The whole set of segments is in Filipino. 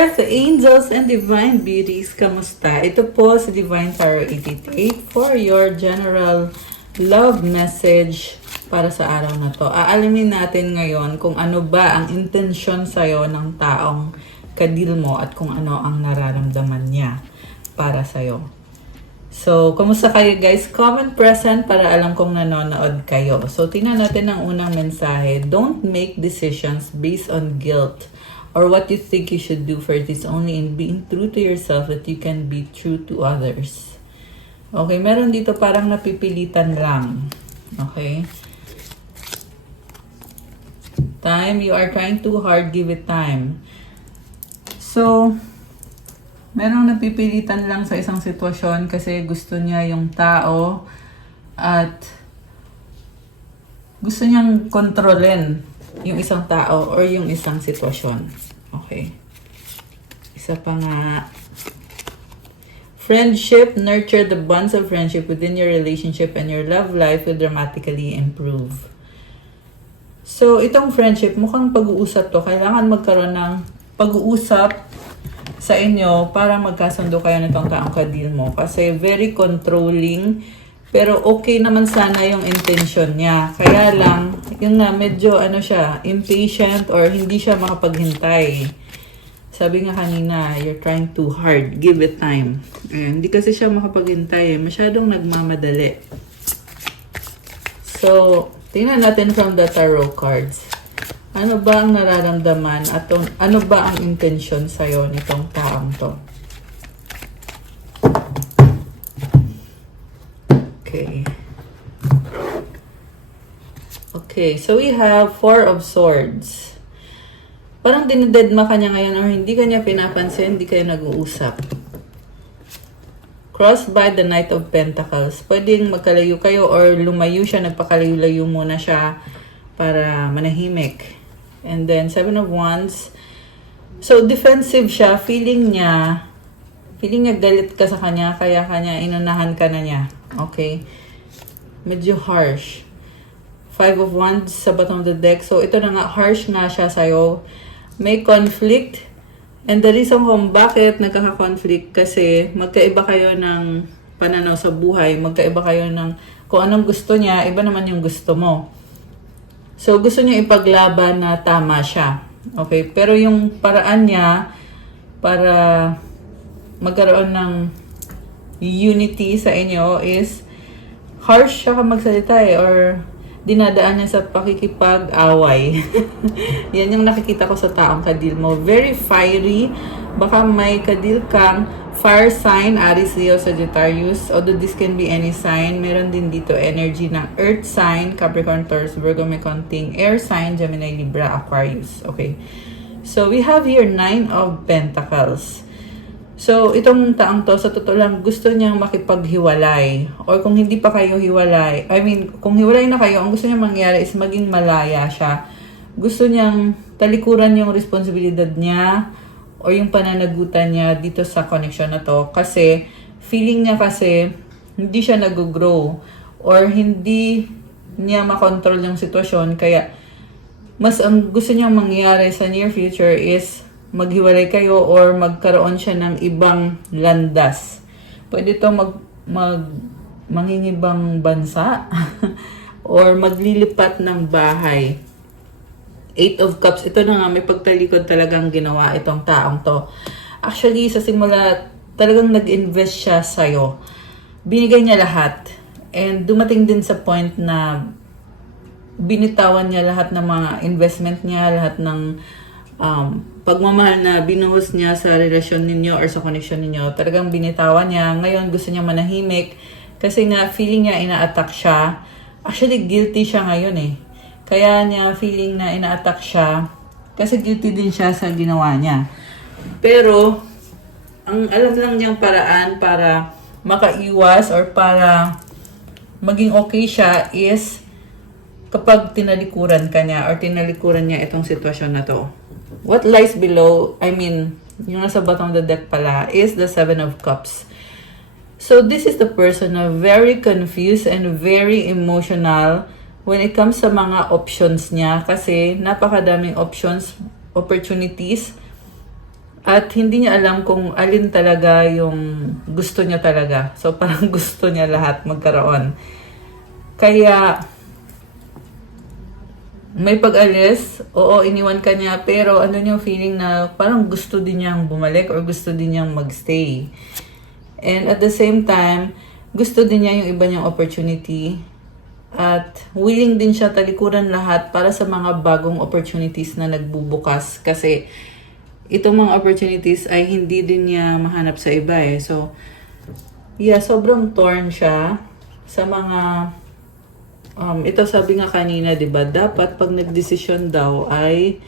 Earth, Angels, and Divine Beauties, kamusta? Ito po si Divine Tarot 88 for your general love message para sa araw na to. Aalamin natin ngayon kung ano ba ang intensyon sa'yo ng taong kadil mo at kung ano ang nararamdaman niya para sa'yo. So, kumusta kayo guys? Comment present para alam kong nanonood kayo. So, tingnan natin ang unang mensahe. Don't make decisions based on guilt or what you think you should do. First is only in being true to yourself that you can be true to others. Okay, meron dito parang napipilitan lang. Okay? Time, you are trying too hard, give it time. So, merong napipilitan lang sa isang sitwasyon kasi gusto niya yung tao at gusto niyang kontrolin yung isang tao or yung isang sitwasyon. Okay. Isa pa nga. Friendship, nurture the bonds of friendship within your relationship and your love life will dramatically improve. So, itong friendship, mukhang pag-uusap to. Kailangan magkaroon ng pag-uusap sa inyo para magkasundo kayo nitong taong kadil mo. Kasi very controlling, pero okay naman sana yung intention niya. Kaya lang, yung nga, medyo siya, impatient or hindi siya makapaghintay. Sabi nga kanina, you're trying too hard. Give it time. Hindi kasi siya makapaghintay. Masyadong nagmamadali. So, tingnan natin from the tarot cards. Ano ba ang nararamdaman at ano ba ang intensyon sa'yo nitong taong to? Okay. Okay, so we have Four of Swords. Parang dinidedma ka niya ngayon or hindi ka niya pinapansin, hindi kayo nag-uusap. Crossed by the Knight of Pentacles. Pwedeng magkalayo kayo or lumayo siya, nagpakalayo-layo muna siya para manahimik. And then, Seven of Wands. So, defensive siya. Feeling niya galit ka sa kanya, kaya kanya inunahan ka na niya. Okay? Medyo harsh. Five of Wands sa bottom of the deck. So, ito na nga, harsh nga siya sa'yo. May conflict. And the reason kung bakit nagkaka-conflict kasi magkaiba kayo ng pananaw sa buhay. Magkaiba kayo ng kung anong gusto niya, iba naman yung gusto mo. So, gusto niya ipaglaban na tama siya. Okay? Pero yung paraan niya para magkaroon ng unity sa inyo is harsh siya ka magsalita or dinadaan niya sa pakikipag-away. Yan yung nakikita ko sa taong kadil mo. Very fiery. Baka may kadil kang fire sign, Aries, Leo, Sagittarius. Although this can be any sign, meron din dito energy ng earth sign, Capricorn, Taurus, Virgo, may konting air sign, Gemini, Libra, Aquarius. Okay. So, we have here Nine of Pentacles. So, itong taong to, sa totoo lang, gusto niyang makipaghiwalay. Or kung hindi pa kayo hiwalay, kung hiwalay na kayo, ang gusto niyang mangyari is maging malaya siya. Gusto niyang talikuran yung responsibilidad niya o yung pananagutan niya dito sa connection na to. Kasi, feeling niya kasi, hindi siya nag-grow or hindi niya makontrol yung sitwasyon. Kaya, mas ang gusto niyang mangyari sa near future is maghiwalay kayo or magkaroon siya ng ibang landas. Pwede ito mangingibang bansa or maglilipat ng bahay. Eight of Cups. Ito na nga, may pagtalikod talagang ginawa itong taong to. Actually, sa simula, talagang nag-invest siya sa'yo. Binigay niya lahat. And dumating din sa point na binitawan niya lahat ng mga investment niya, lahat ng pagmamahal na binuhos niya sa relasyon ninyo or sa connection ninyo. Talagang binitawan niya. Ngayon, gusto niya manahimik. Kasi nga, feeling niya ina-attack siya. Actually, guilty siya ngayon eh. Kaya niya feeling na ina-attack siya kasi guilty din siya sa ginawa niya. Pero, ang alam lang niyang paraan para makaiwas or para maging okay siya is kapag tinalikuran ka niya or tinalikuran niya itong sitwasyon na to. What lies below, yung nasa bottom of the deck pala, is the Seven of Cups. So, this is the person na very confused and very emotional when it comes sa mga options niya kasi napakadaming options, opportunities At hindi niya alam kung alin talaga yung gusto niya talaga. So, parang gusto niya lahat magkaroon. Kaya, may pag-alis, oo, iniwan ka niya, pero ano yung feeling na parang gusto din niyang bumalik or gusto din niyang magstay. And at the same time, gusto din niya yung iba niyang opportunity. At willing din siya talikuran lahat para sa mga bagong opportunities na nagbubukas. Kasi itong mga opportunities ay hindi din niya mahanap sa iba eh. So, yeah, sobrang torn siya sa mga... ito sabi nga kanina, di ba? Dapat pag nagdesisyon daw ay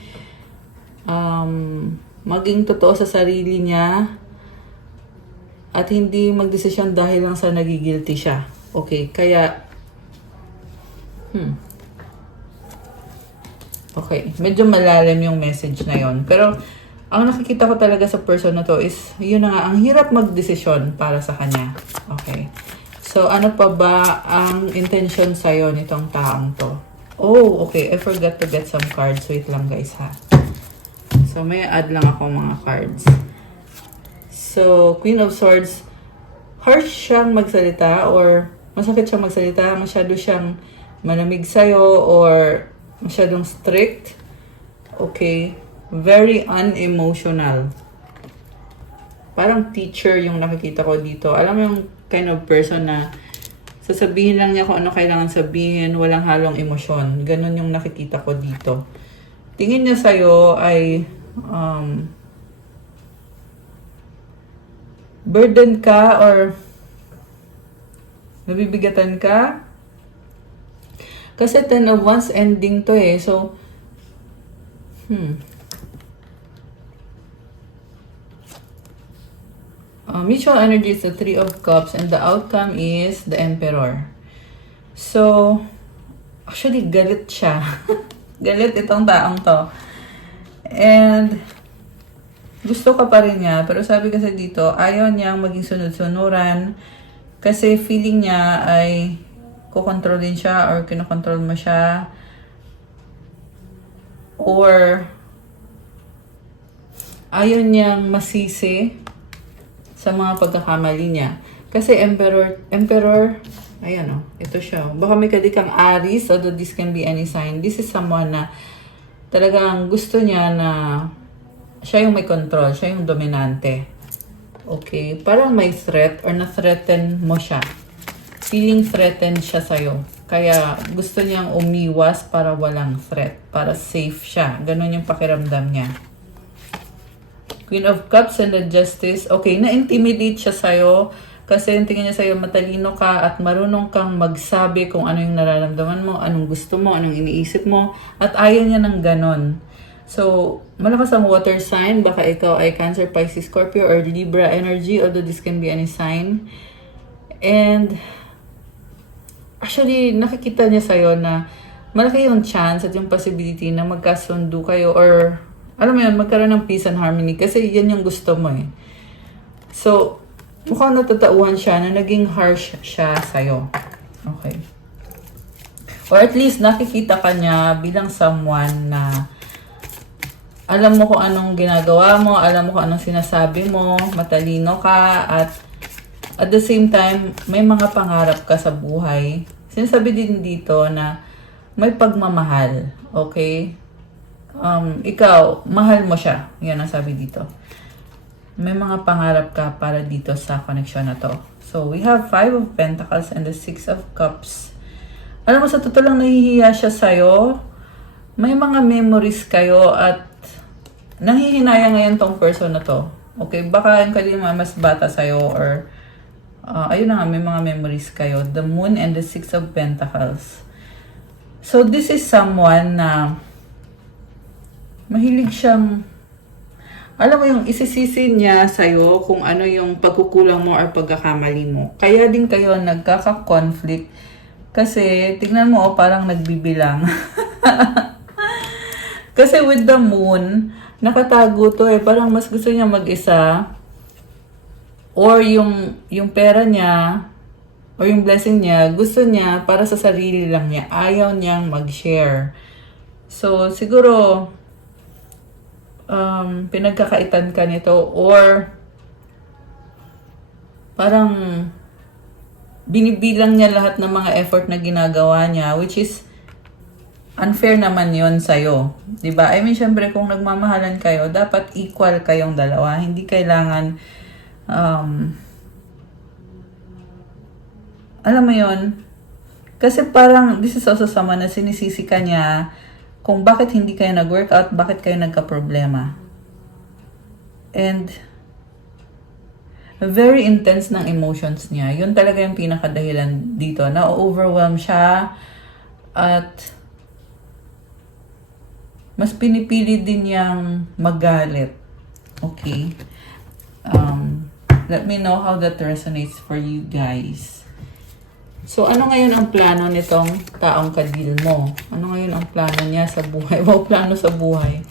maging totoo sa sarili niya at hindi magdesisyon dahil lang sa nagigilty siya. Okay, kaya okay, medyo malalim yung message na yon. Pero ang nakikita ko talaga sa person na to is yun na nga, ang hirap magdesisyon para sa kanya. Okay. So, ano pa ba ang intention sa'yo nitong taong to? Oh, okay. I forgot to get some cards. Wait lang guys ha. So, may add lang ako mga cards. So, Queen of Swords, harsh siyang magsalita or masakit siyang magsalita, masyado siyang malamig sa'yo or masyadong strict. Okay. Very unemotional. Parang teacher yung nakikita ko dito. Alam mo yung kind of person na sasabihin lang niya kung ano kailangan sabihin, walang halong emosyon. Ganon yung nakikita ko dito. Tingin niya sa'yo ay burden ka or nabibigatan ka. Kasi 10 of Wands ending to eh. So, mutual energy is the 3 of Cups and the outcome is the Emperor. So, actually, galit siya. Galit itong taong to. And, gusto ka pa rin niya. Pero sabi kasi dito, ayaw niyang maging sunod-sunuran kasi feeling niya ay kukontrolin siya or kinokontrol mo siya. Or, ayaw niyang masisi sa mga pagkakamali niya. Kasi Emperor, ayan o, ito siya. Baka may kadikang Aries, although this can be any sign. This is someone na talagang gusto niya na siya yung may control, siya yung dominante. Okay? Parang may threat or na-threaten mo siya. Feeling threatened siya sa'yo. Kaya gusto niyang umiwas para walang threat. Para safe siya. Ganun yung pakiramdam niya. Queen of Cups and the Justice. Okay, na-intimidate siya sa'yo kasi tingin niya sa'yo matalino ka at marunong kang magsabi kung ano yung nararamdaman mo, anong gusto mo, anong iniisip mo, at ayaw niya ng ganon. So, malakas ang water sign. Baka ikaw ay Cancer, Pisces, Scorpio, or Libra energy, although this can be any sign. And, actually, nakikita niya sa'yo na malaki yung chance at yung possibility na magkasundo kayo or alam mo yun, magkaroon ng peace and harmony kasi yan yung gusto mo eh. So, mukhang natatauhan siya na naging harsh siya sa'yo. Okay. Or at least nakikita ka niya bilang someone na alam mo kung anong ginagawa mo, alam mo kung anong sinasabi mo, matalino ka, at the same time, may mga pangarap ka sa buhay. Sinasabi din dito na may pagmamahal. Okay? Ikaw, mahal mo siya. Yan ang sabi dito. May mga pangarap ka para dito sa connection na to. So, we have 5 of Pentacles and the 6 of Cups. Alam mo, sa totoo lang nahihiya siya sa'yo. May mga memories kayo at nanghihinaya ngayon tong person na to. Okay, baka yung kalima mas bata sa'yo or ayun na nga, may mga memories kayo. The Moon and the 6 of Pentacles. So, this is someone na mahilig siyang, alam mo yung isisisi niya sa'yo kung ano yung pagkukulang mo or pagkakamali mo. Kaya din kayo nagkaka-conflict kasi tignan mo parang nagbibilang. Kasi with the Moon, nakatago to eh. Parang mas gusto niya mag-isa or yung pera niya or yung blessing niya, gusto niya para sa sarili lang niya. Ayaw niyang mag-share. So, siguro pinagkakaitan ka nito, or parang binibilang niya lahat ng mga effort na ginagawa niya, which is unfair naman yon sa'yo. Diba? I mean, syempre, kung nagmamahalan kayo, dapat equal kayong dalawa. Hindi kailangan, alam mo yon, kasi parang, this is also someone na sinisisi ka niya kung bakit hindi kayo nag-workout, bakit kayo nagka-problema. And, very intense ng emotions niya. Yun talaga yung pinakadahilan dito. Na-overwhelm siya at mas pinipili din niyang magalit. Okay? Let me know how that resonates for you guys. So, ano ngayon ang plano nitong taong kadil mo? Ano ngayon ang plano niya sa buhay? Wow, plano sa buhay.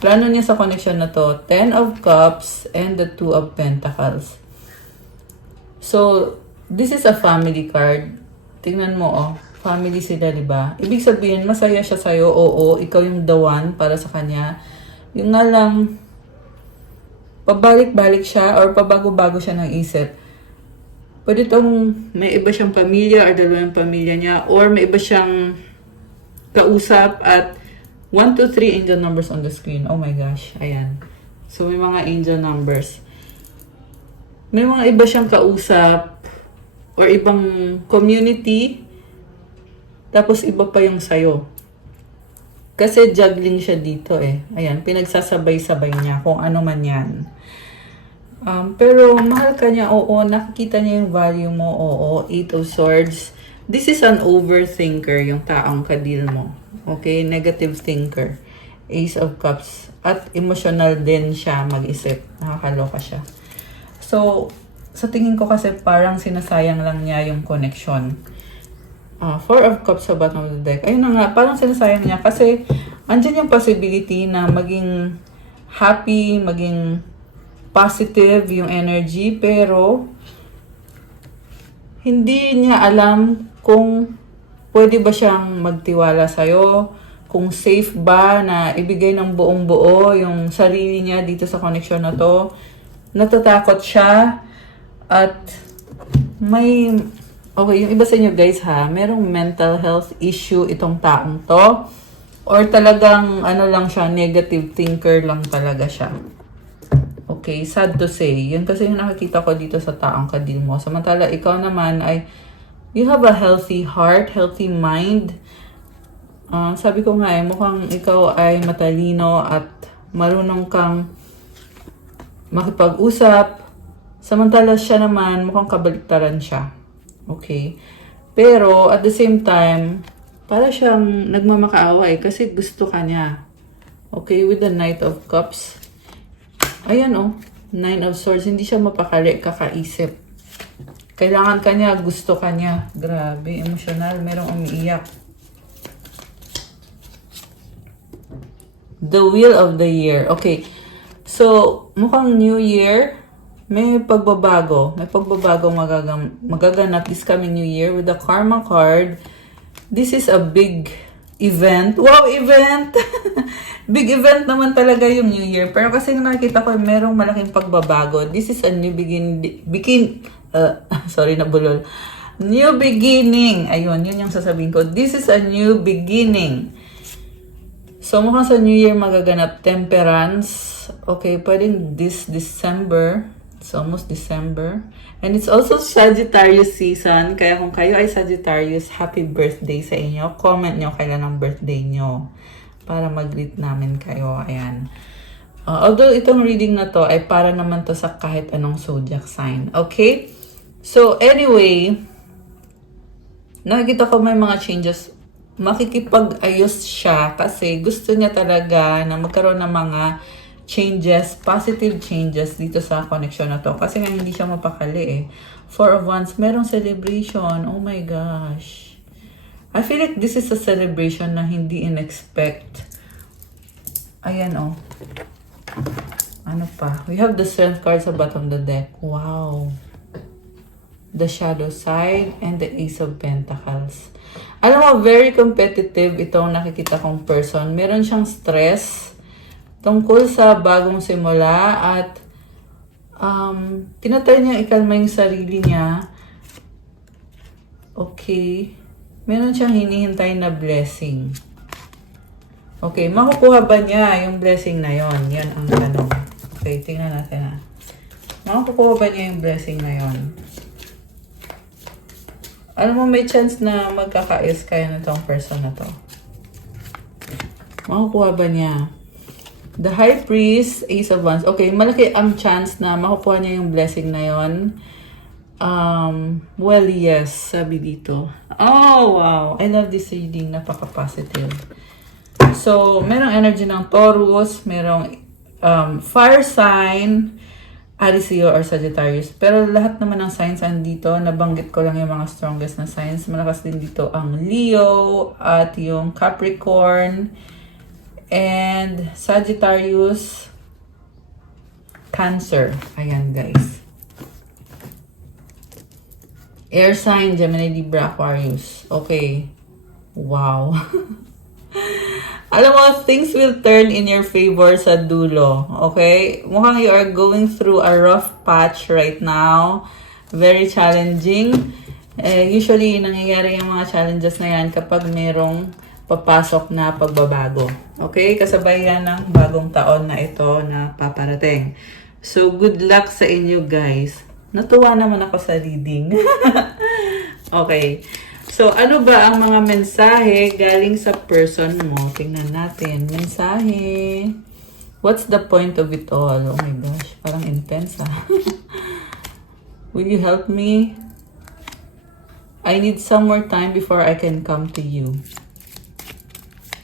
Plano niya sa connection na to, 10 of Cups and the 2 of Pentacles. So, this is a family card. Tingnan mo, oh. Family sila, di ba? Ibig sabihin, masaya siya sa'yo. Oo, ikaw yung the one para sa kanya. Yung nga lang, pabalik-balik siya or pabago-bago siya ng isip. Pwede itong may iba siyang pamilya or dalawang pamilya niya, or may iba siyang kausap at 1, 2, 3 angel numbers on the screen. Oh my gosh, ayan. So, may mga angel numbers. May mga iba siyang kausap or ibang community, tapos iba pa yung sayo. Kasi juggling siya dito eh. Ayan, pinagsasabay-sabay niya kung ano man yan. Pero mahal ka niya, oo. Nakikita niya yung value mo, oo. 8 of Swords. This is an overthinker, yung taong kadil mo. Okay? Negative thinker. Ace of Cups. At emotional din siya mag-isip. Nakakaloka siya. So, sa tingin ko kasi parang sinasayang lang niya yung connection. 4 of Cups sa bottom of the deck. Ayun na nga, parang sinasayang niya kasi andyan yung possibility na maging happy, maging positive yung energy, pero hindi niya alam kung pwede ba siyang magtiwala sa'yo, kung safe ba na ibigay ng buong buo yung sarili niya dito sa connection na to. Natatakot siya at may... Okay, yung iba sa inyo guys ha, merong mental health issue itong taong to. Or talagang ano lang siya, negative thinker lang talaga siya. Okay, sad to say. Yun kasi yung nakikita ko dito sa taong kadil mo. Samantala, ikaw naman ay, you have a healthy heart, healthy mind. Sabi ko nga mukhang ikaw ay matalino at marunong kang makipag-usap. Samantala siya naman, mukhang kabaliktaran siya. Okay. Pero, at the same time, para siyang nagmamakaawa kasi gusto ka niya. Okay, with the Knight of Cups. Ayan oh, 9 of Swords. Hindi siya mapakali, kakaisip. Kailangan ka niya, gusto ka niya. Grabe, emotional. Merong umiiyak. The Wheel of the Year. Okay. So, mukhang New Year. May pagbabago. May pagbabago magaganap this coming New Year with the Karma card. This is a big event. Wow, event! Big event naman talaga yung New Year. Pero kasi nakikita ko merong malaking pagbabago. This is a new sorry, nabulol. New beginning. Ayun, yun yung sasabihin ko. This is a new beginning. So, mukhang sa New Year magaganap Temperance. Okay, pwedeng this December. It's almost December. And it's also Sagittarius season. Kaya kung kayo ay Sagittarius, happy birthday sa inyo. Comment nyo kailan ang birthday nyo. Para mag-greet namin kayo. Ayan. Although itong reading na to ay para naman to sa kahit anong zodiac sign. Okay? So anyway, nakikita ko may mga changes. Makikipag-ayos siya kasi gusto niya talaga na magkaroon ng mga changes, positive changes dito sa connection na to. Kasi nga hindi siya mapakali eh. 4 of Wands, merong celebration. Oh my gosh. I feel like this is a celebration na hindi in-expect. Ayan oh. Ano pa? We have the Strength card sa bottom of the deck. Wow. The Shadow side and the Ace of Pentacles. Alam mo, very competitive itong nakikita kong person. Meron siyang stress. tungkol sa bagong simula at tinatry niya ikalma yung sarili niya. Okay. Meron siyang hinihintay na blessing. Okay, makukuha ba niya yung blessing na yon? Yan ang tanong. Okay, tingnan natin ha. Makukuha ba niya yung blessing na yon? Alam mo, may chance na magkakaayos kayo na tong person na to. Makukuha ba niya? The High Priest, Ace of Wands. Okay, malaki ang chance na makukuha niya yung blessing na yon. Well, yes, sabi dito. Oh, wow. I love this reading. Napaka-positive. So, merong energy ng Taurus, merong fire sign, Aries, Leo, or Sagittarius. Pero lahat naman ng signs andito, nabanggit ko lang yung mga strongest na signs. Malakas din dito ang Leo at yung Capricorn and Sagittarius, Cancer. Ayan, guys. Air sign, Gemini, Libra, Aquarius. Okay. Wow. Alam mo, things will turn in your favor sa dulo. Okay? Mukhang you are going through a rough patch right now. Very challenging. Usually, nangyayari yung mga challenges na yan kapag merong papasok na pagbabago. Okay? Kasabay yan ng bagong taon na ito na paparating. So, good luck sa inyo, guys. Natuwa naman ako sa reading. Okay. So, ano ba ang mga mensahe galing sa person mo? Tingnan natin. Mensahe. What's the point of it all? Oh my gosh. Parang intense ah. Will you help me? I need some more time before I can come to you.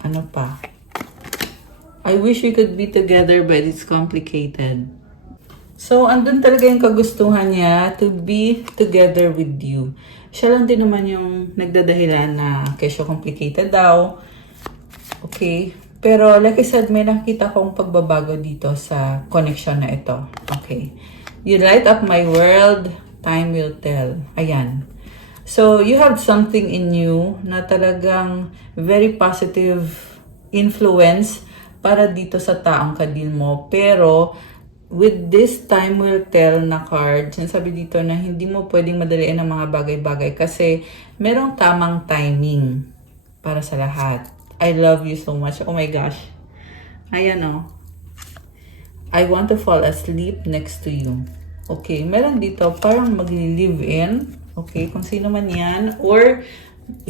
Ano pa? I wish we could be together but it's complicated. So, andun talaga yung kagustuhan niya to be together with you. Siya lang din naman yung nagdadahilan na kesyo complicated daw. Okay. Pero like I said, may nakita kong pagbabago dito sa connection na ito. Okay. You light up my world, time will tell. Ayan. So, you have something in you na talagang very positive influence para dito sa taong kadil mo. Pero, with this time will tell na card, sinasabi dito na hindi mo pwedeng madalian ang mga bagay-bagay kasi merong tamang timing para sa lahat. I love you so much. Oh my gosh. Ayan oh. I want to fall asleep next to you. Okay, meron dito parang mag-live in. Okay, kung sino man yan. Or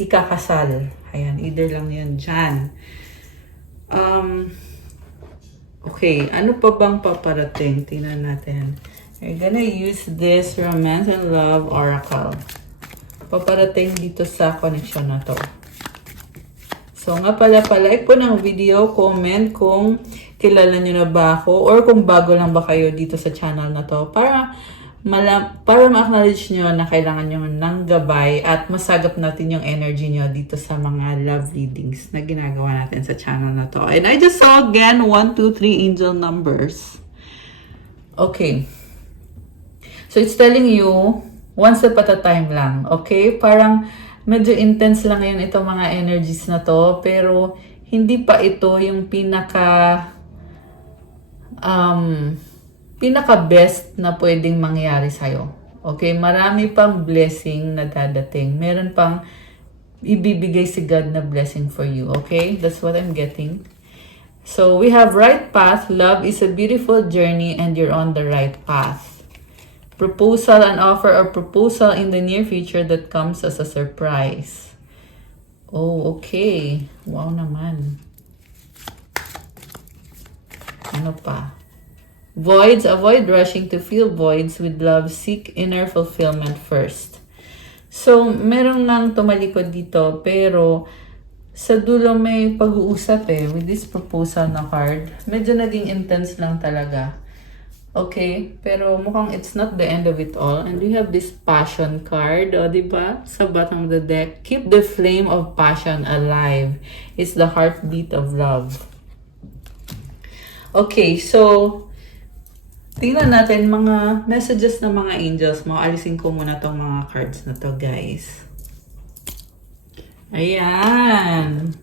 ikakasal. Ayan, either lang yun dyan. Okay, ano pa bang paparating? Tingnan natin. We're gonna use this Romance and Love Oracle. Paparating dito sa connection na to. So, nga pala, like po ng video, comment kung kilala nyo na ba ako or kung bago lang ba kayo dito sa channel na to para ma-acknowledge nyo na kailangan nyo ng gabay at masagap natin yung energy nyo dito sa mga love readings na ginagawa natin sa channel na to. And I just saw again 1, 2, 3 angel numbers. Okay. So it's telling you one step at a time lang. Okay? Parang medyo intense lang ngayon itong mga energies na to pero hindi pa ito yung pinaka-best na pwedeng mangyari sa'yo. Okay? Marami pang blessing na dadating. Meron pang ibibigay si God na blessing for you. Okay? That's what I'm getting. So, we have right path. Love is a beautiful journey and you're on the right path. Proposal, an offer or proposal in the near future that comes as a surprise. Oh, okay. Wow naman. Ano pa? Voids, avoid rushing to fill voids with love. Seek inner fulfillment first. So, merong nang tumalikod dito, pero sa dulo may pag-uusap with this proposal na card. Medyo naging intense lang talaga. Okay, pero mukhang it's not the end of it all. And we have this passion card, o diba? Sa bottom of the deck. Keep the flame of passion alive. It's the heartbeat of love. Okay, so tingnan natin mga messages ng mga angels mo. Alisin ko muna tong mga cards na to, guys. Ayan.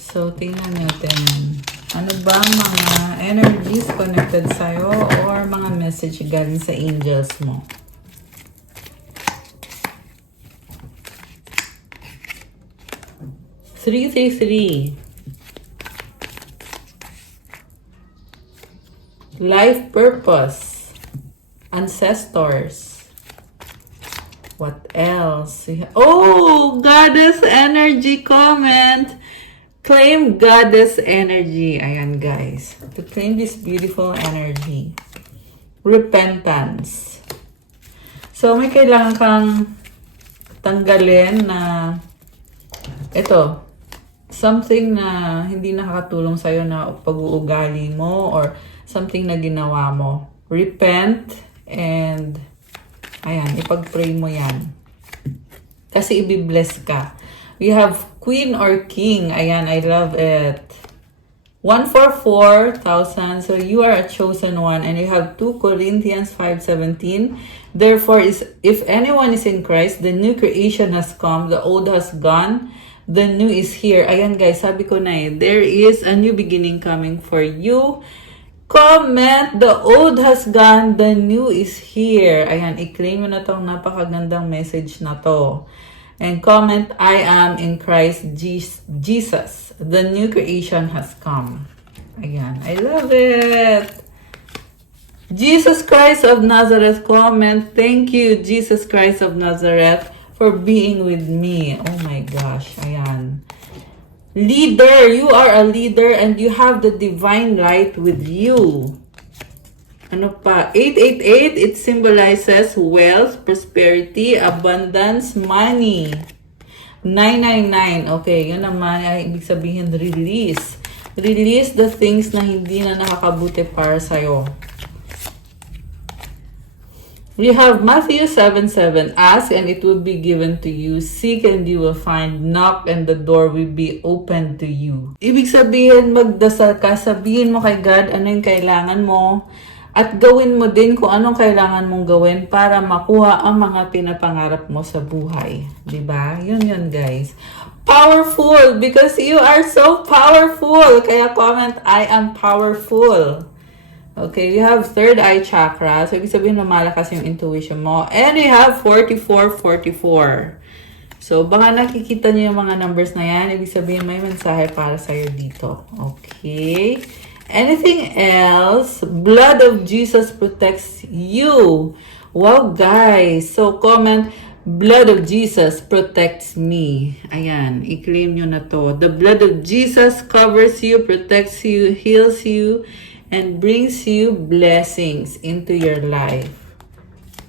So, tingnan natin. Ano ba mga energies connected sa'yo or mga message galing sa angels mo? Three, three, three. Life purpose. Ancestors. What else? Oh, goddess energy comment. Claim goddess energy. Ayan, guys. To claim this beautiful energy. Repentance. So, may kailangan kang tanggalin na ito, something na hindi nakakatulong sa'yo na pag-uugali mo or something na ginawa mo. Repent and ayan, ipag-pray mo yan. Kasi i-bless ka. We have Queen or King. Ayan, I love it. 144,000. So you are a chosen one. And you have 2 Corinthians 5:17. Therefore, if anyone is in Christ, the new creation has come. The old has gone. The new is here. Ayan guys, sabi ko na there is a new beginning coming for you. Comment, the old has gone, the new is here. Ayan, i-claim mo na tong napakagandang message na to. And comment, I am in Christ Jesus. The new creation has come. Ayan, I love it. Jesus Christ of Nazareth, comment, thank you, Jesus Christ of Nazareth, for being with me. Oh my gosh, ayan. Leader, you are a leader and you have the divine light with you. Ano pa? 888, it symbolizes wealth, prosperity, abundance, money. 999, okay, yun naman ay ibig sabihin release. Release the things na hindi na nakakabuti para sa'yo. We have Matthew 7:7. Ask and it will be given to you. Seek and you will find. Knock and the door will be open to you. Ibig sabihin, magdasal ka. Sabihin mo kay God ano yung kailangan mo. At gawin mo din kung anong kailangan mong gawin para makuha ang mga pinapangarap mo sa buhay. Diba? Yun guys. Powerful because you are so powerful. Kaya comment, I am powerful. Okay, you have third eye chakra. So, ibig sabihin lumalakas yung intuition mo. And you have 4444. So, baka nakikita niyo yung mga numbers na yan. Ibig sabihin may mensahe para sa'yo dito. Okay. Anything else? Blood of Jesus protects you. Wow, guys. So, comment, blood of Jesus protects me. Ayan, i-claim nyo na to. The blood of Jesus covers you, protects you, heals you, and brings you blessings into your life.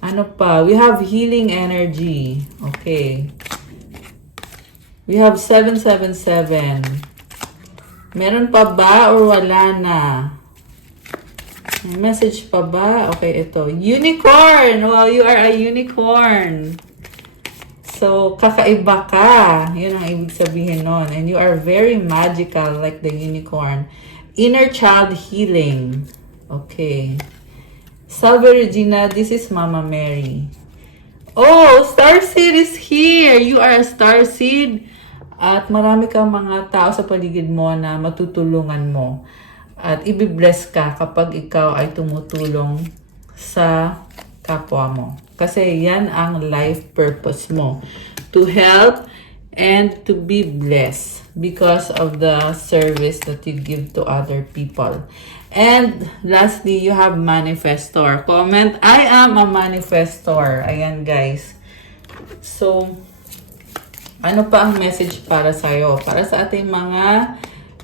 Ano pa? We have healing energy. Okay. We have 777. Meron pa ba or wala na? May message pa ba? Okay, ito. Unicorn! Wow, you are a unicorn. So, kakaiba ka. Yun ang ibig sabihin nun. And you are very magical like the unicorn. Inner child healing. Okay. Salve Regina, this is Mama Mary. Oh, Starseed is here. You are a Starseed. At marami kang mga tao sa paligid mo na matutulungan mo. At ibibless ka kapag ikaw ay tumutulong sa kapwa mo. Kasi yan ang life purpose mo. To help and to be blessed because of the service that you give to other people. And lastly, you have manifestor. Comment, I am a manifestor. Ayan guys. So, ano pa ang message para sa'yo? Para sa ating mga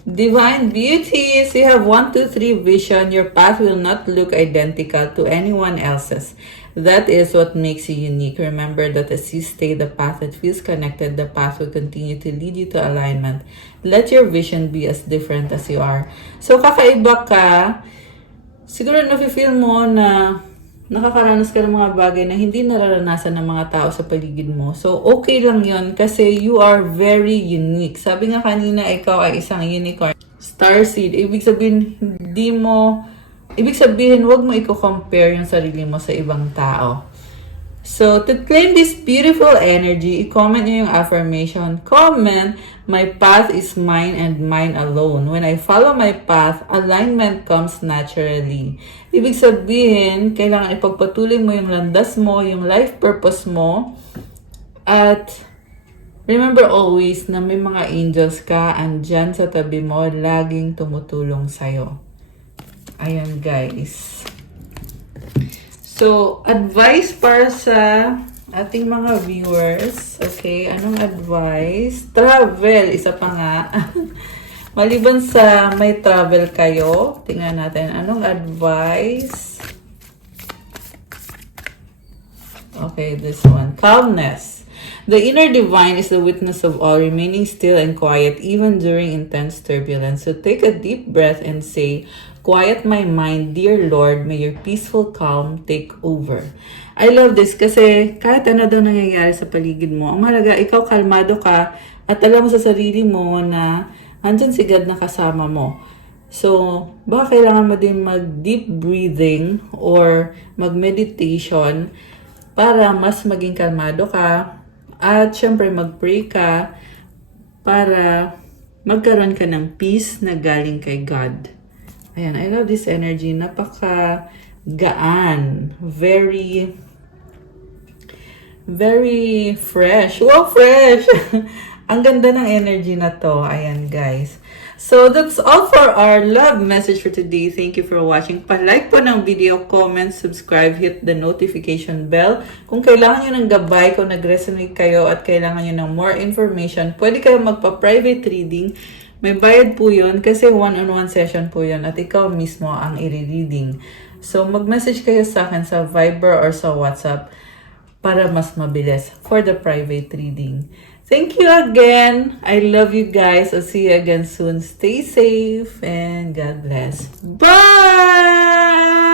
divine beauties, you have 1, 2, 3 vision. Your path will not look identical to anyone else's. That is what makes you unique. Remember that as you stay the path that feels connected, the path will continue to lead you to alignment. Let your vision be as different as you are. So, kakaiba ka. Siguro nafe-feel mo na nakakaranas ka ng mga bagay na hindi nararanasan ng mga tao sa paligid mo. So, okay lang yun kasi you are very unique. Sabi nga kanina, ikaw ay isang unicorn. Starseed, ibig sabihin, wag mo i-compare yung sarili mo sa ibang tao. So, to claim this beautiful energy, i-comment nyo yung affirmation. Comment, my path is mine and mine alone. When I follow my path, alignment comes naturally. Ibig sabihin, kailangan ipagpatuloy mo yung landas mo, yung life purpose mo. At remember always na may mga angels ka andyan sa tabi mo, laging tumutulong sa'yo. Ayan guys. So, advice para sa ating mga viewers. Okay, anong advice? Travel, isa pa nga. Maliban sa may travel kayo, tingnan natin. Anong advice? Okay, this one. Calmness. The inner divine is the witness of all, remaining still and quiet even during intense turbulence. So take a deep breath and say, quiet my mind, dear Lord, may your peaceful calm take over. I love this kasi kahit ano daw nangyayari sa paligid mo, ang mahalaga, ikaw kalmado ka at alam mo sa sarili mo na andyan si God na kasama mo. So, baka kailangan mo din mag-deep breathing or mag-meditation para mas maging kalmado ka at syempre mag-pray ka para magkaroon ka ng peace na galing kay God. Ayan, I love this energy. Napaka-gaan. Very, very fresh. Wow, fresh! Ang ganda ng energy na to. Ayan, guys. So, that's all for our love message for today. Thank you for watching. Pa-like po ng video, comment, subscribe, hit the notification bell. Kung kailangan nyo ng gabay, kung nag-resonate kayo at kailangan nyo ng more information, pwede kayo magpa-private reading. May bayad po yun kasi one-on-one session po yun at ikaw mismo ang i-reading. So, mag-message kayo sa akin sa Viber or sa WhatsApp para mas mabilis for the private reading. Thank you again. I love you guys. I'll see you again soon. Stay safe and God bless. Bye!